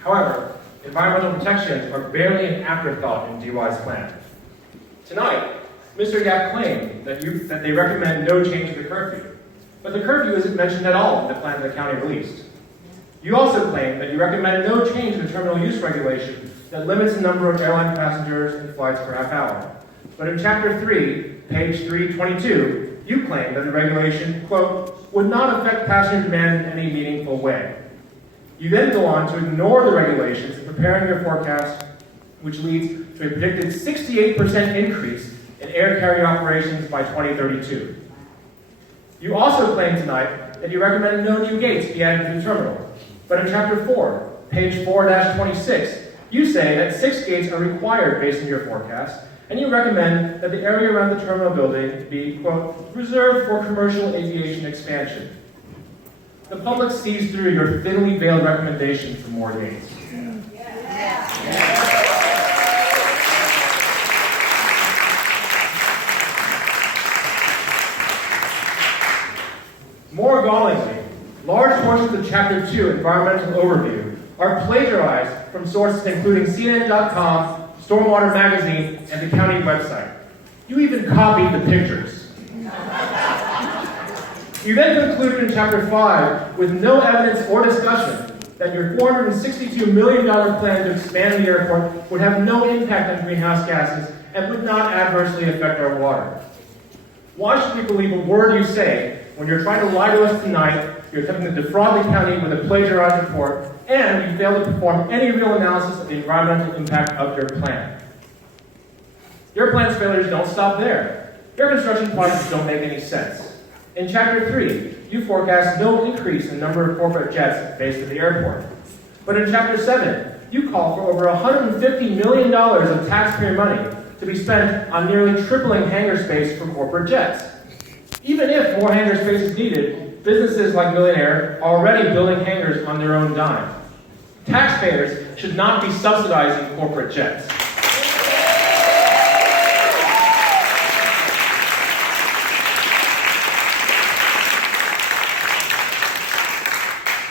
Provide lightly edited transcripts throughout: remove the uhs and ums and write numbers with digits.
However, environmental protections are barely an afterthought in DY's plan. Tonight, Mr. Yap claimed that they recommend no change to the curfew, but the curfew isn't mentioned at all in the plan the county released. You also claim that you recommend no change in the terminal use regulation that limits the number of airline passengers and flights per half hour. But in Chapter 3, page 322, you claim that the regulation, quote, would not affect passenger demand in any meaningful way. You then go on to ignore the regulations in preparing your forecast, which leads to a predicted 68% increase in air carrier operations by 2032. You also claim tonight that you recommend no new gates be added to the terminal. But in Chapter 4, page 4-26, you say that 6 gates are required based on your forecast, and you recommend that the area around the terminal building be, quote, reserved for commercial aviation expansion. The public sees through your thinly veiled recommendation for more gates. More gallingly, large portions of Chapter 2 Environmental Overview are plagiarized from sources including CNN.com, Stormwater Magazine, and the county website. You even copied the pictures. You then concluded in Chapter 5 with no evidence or discussion that your $462 million plan to expand the airport would have no impact on greenhouse gases and would not adversely affect our water. Why should we believe a word you say when you're trying to lie to us tonight, you're attempting to defraud the county with a plagiarized report, and you fail to perform any real analysis of the environmental impact of your plan? Your plan's failures don't stop there. Your construction projects don't make any sense. In Chapter 3, you forecast no increase in the number of corporate jets based at the airport. But in Chapter 7, you call for over $150 million of taxpayer money to be spent on nearly tripling hangar space for corporate jets. Even if more hangar space is needed, businesses like Millionaire are already building hangars on their own dime. Taxpayers should not be subsidizing corporate jets.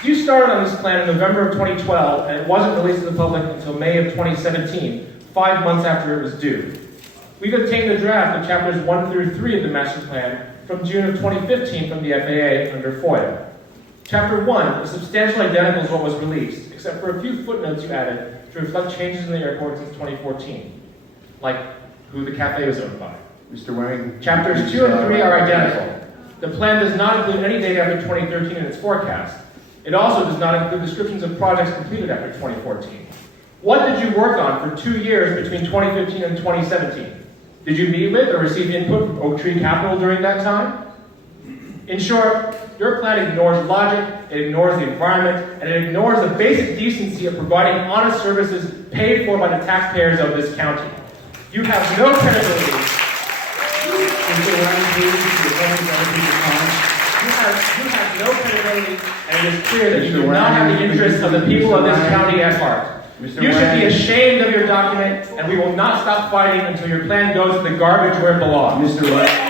You started on this plan in November of 2012, and it wasn't released to the public until May of 2017, 5 months after it was due. We've obtained a draft of Chapters 1 through 3 of the master plan from June of 2015 from the FAA under FOIA. Chapter 1 is substantially identical to what was released, except for a few footnotes you added to reflect changes in the airport since 2014, like who the cafe was owned by. Mr. Wang. Chapters 2 and 3 are identical. The plan does not include any data after 2013 in its forecast. It also does not include descriptions of projects completed after 2014. What did you work on for 2 years between 2015 and 2017? Did you meet with or receive input from Oak Tree Capital during that time? In short, your plan ignores logic, it ignores the environment, and it ignores the basic decency of providing honest services paid for by the taxpayers of this county. You have no credibility. You have no credibility, and it is clear that you do not have the interests of the people of this county at heart. You should be ashamed of your document, and we will not stop fighting until your plan goes to the garbage where it belongs. Mr. Wang.